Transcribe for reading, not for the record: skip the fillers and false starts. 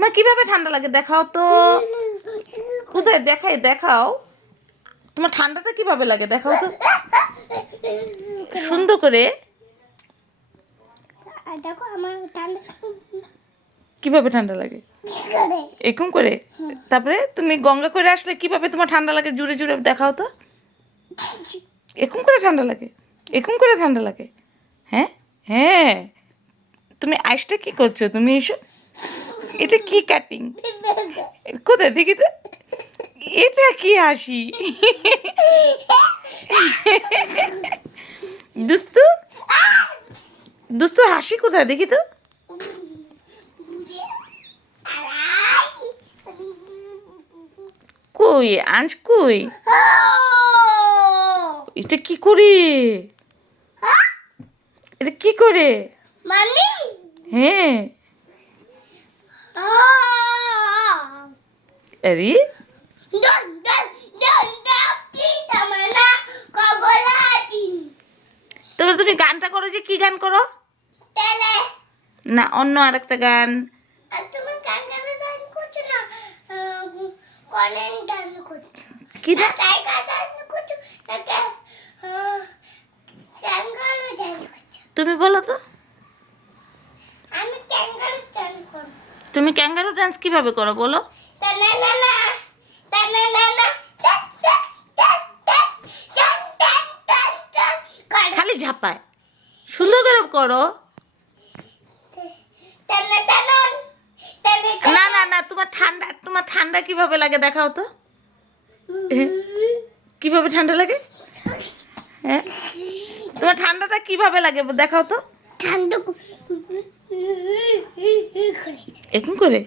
তোমার কিভাবে ঠান্ডা লাগে দেখাও তো। কোথায় দেখাও তোমার ঠান্ডাটা কিভাবে লাগে দেখাও তো সুন্দর করে। দেখো আমার ঠান্ডা কিভাবে ঠান্ডা লাগে এরকম করে। তারপরে তুমি গঙ্গা করে আসলে কিভাবে তোমার ঠান্ডা লাগে জুড়ে জুড়ে দেখাও তো। এরকম করে ঠান্ডা লাগে, এরকম করে ঠান্ডা লাগে। হ্যাঁ হ্যাঁ, তুমি আইসটা কি করছো তুমি এসো। এটা কি কাটিং কোথায় দেখি তো। এটা কি হাসি দুস্তু দুস্তু হাসি কোথায় দেখি তো। কই আঁচ কই। এটা কি করে, এটা কি করে মানে হ্যাঁ। আরে তারপরে তুমি গানটা করো যে কি গান করো না অন্য আরেকটা গান। কি না তুমি বলো তো। তুমি ক্যাঙ্গারু ডান্স কিভাবে করো বলো। খালি ঝাপায় সুন্দর করে করো। না না না, তোমার ঠান্ডা কিভাবে লাগে দেখাও তো। কিভাবে ঠান্ডা লাগে হ্যাঁ, তোমার ঠান্ডাটা কিভাবে লাগে দেখাও তো। ঠান্ডা এরকম করে